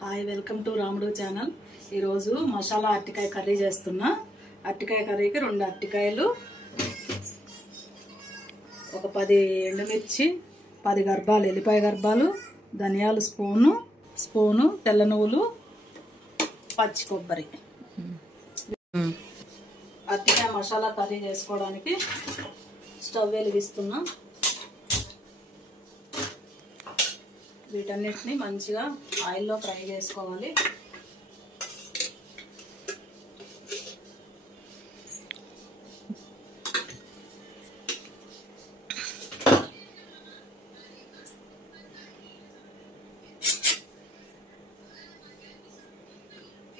Hi welcome to రాముడు channel. ఈరోజు మసాలా అరటికాయ కర్రీ చేస్తున్నా. అరటికాయ కర్రీకి 2 అరటికాయలు, ఒక 10 ఎండుమిర్చి, 10 గర్భాలు ఎల్లిపాయ గర్భాలు, ధనియాలు స్పూను, తెల్ల నువ్వులు, పచ్చి కొబ్బరి. అరటికాయ మసాలా కర్రీ చేసుకోవడానికి స్టవ్ వెలిగిస్తున్నా. వీటన్నిటిని మంచిగా ఆయిల్లో ఫ్రై చేసుకోవాలి.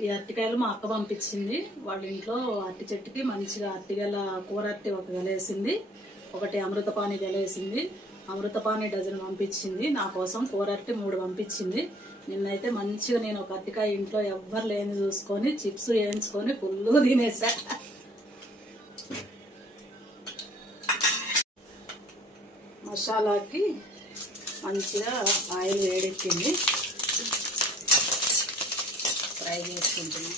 ఈ అరటికాయలు మా అక్క పంపించింది. వాళ్ళ ఇంట్లో అరటి చెట్టుకి మంచిగా అరటికాయల కూర అరటి ఒక గెలేసింది, ఒకటి అమృతపాణి గెలేసింది. అమృతపాణి డజన్ పంపించింది. నా కోసం కూర అరటి 3 పంపించింది. నిన్నైతే మంచిగా నేను ఒక అరటికాయ ఇంట్లో ఎవ్వరు లేని చూసుకొని చిప్స్ వేయించుకొని ఫుల్ తినేసా. మసాలాకి మంచిగా ఆయిల్ వేడెక్కింది, ఫ్రై చేసుకుంటున్నాం.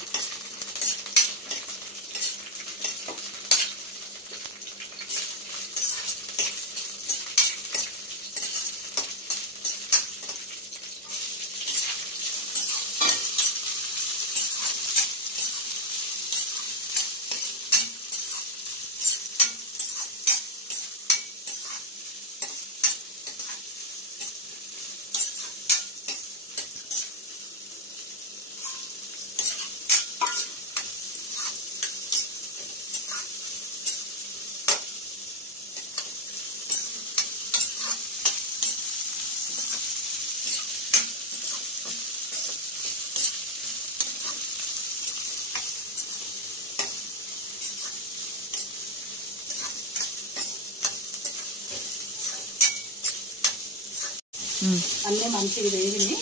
అన్నీ మంచిగా వేగిని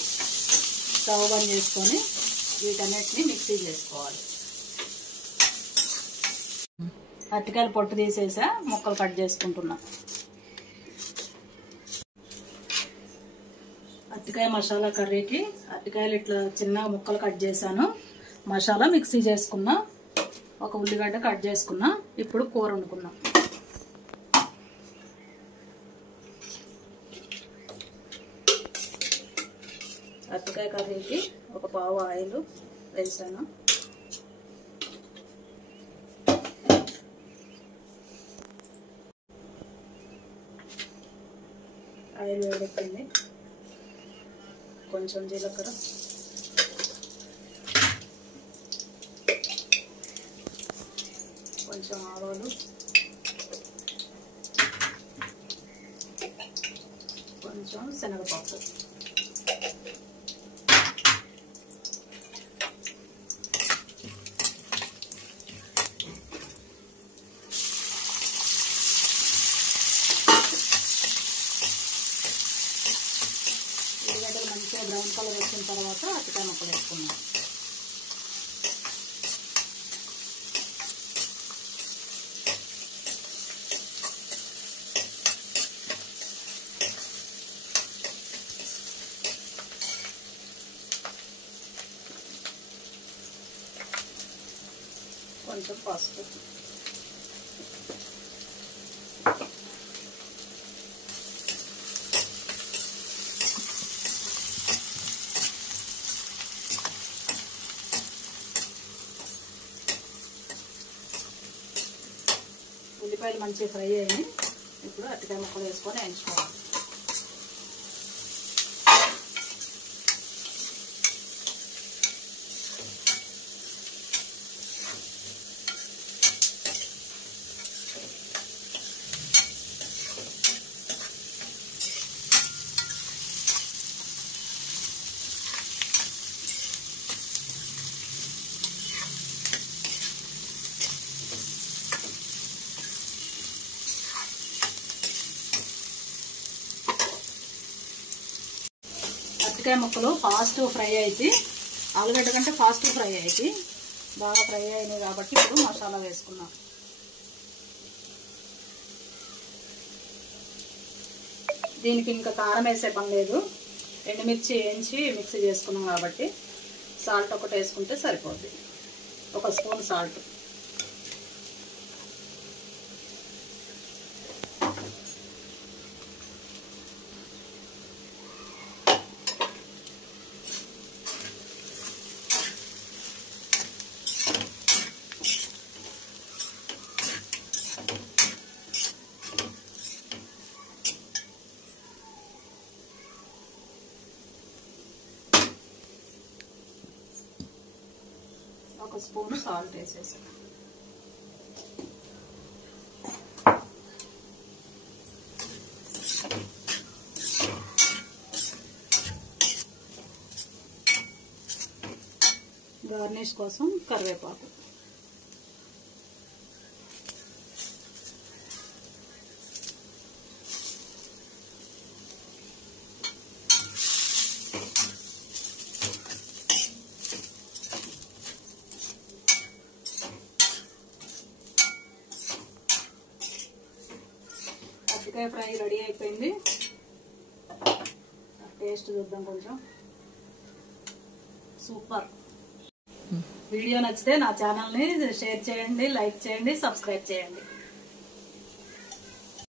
స్టవ్ బంద్ చేసుకొని వీటన్నిటిని మిక్సీ చేసుకోవాలి. అరటికాయలు పొట్టు తీసేసా, ముక్కలు కట్ చేసుకుంటున్నా. అరటికాయ మసాలా కర్రీకి అరటికాయలు ఇట్లా చిన్న ముక్కలు కట్ చేశాను. మసాలా మిక్సీ చేసుకున్నా, ఒక ఉల్లిగడ్డ కట్ చేసుకున్నా. ఇప్పుడు కూర వండుకున్నా. అరటికాయ కర్రీకి ఒక పావు ఆయిల్ వేసాను. ఆయిల్ వేడెక్కింది. కొంచెం జీలకర్ర, కొంచెం ఆవాలు, కొంచెం శనగపప్పు. మంచిగా బ్రౌన్ కలర్ వచ్చిన తర్వాత అరటికాయ ముక్కలు వేసుకున్నాం. కొంచెం పసుపు, ఉల్లిపాయలు మంచిగా ఫ్రై అయ్యి ఇప్పుడు అరటికాయ ముక్కలు వేసుకొని వేయించుకోవాలి. అరటికాయ ముక్కలు ఫాస్ట్ ఫ్రై అయితే, ఆలుగడ్డ కంటే ఫాస్ట్ ఫ్రై అయితే బాగా ఫ్రై అయినాయి కాబట్టి ఇప్పుడు మసాలా వేసుకున్నాం. దీనికి ఇంకా కారం వేసే పని లేదు, ఎండుమిర్చి వేయించి మిక్సీ చేసుకున్నాం కాబట్టి సాల్ట్ ఒకటి వేసుకుంటే సరిపోద్ది. 1 స్పూన్ సాల్ట్. ఒక స్పూన్ సాల్ట్ వేసేసాం. గార్నిష్ కోసం కరివేపాకు. అరటికాయ ఫ్రై రెడీ అయిపోయింది. టేస్ట్ చూద్దాం కొంచెం. సూపర్. వీడియో నచ్చితే నా ఛానల్ని షేర్ చేయండి, లైక్ చేయండి, సబ్స్క్రైబ్ చేయండి.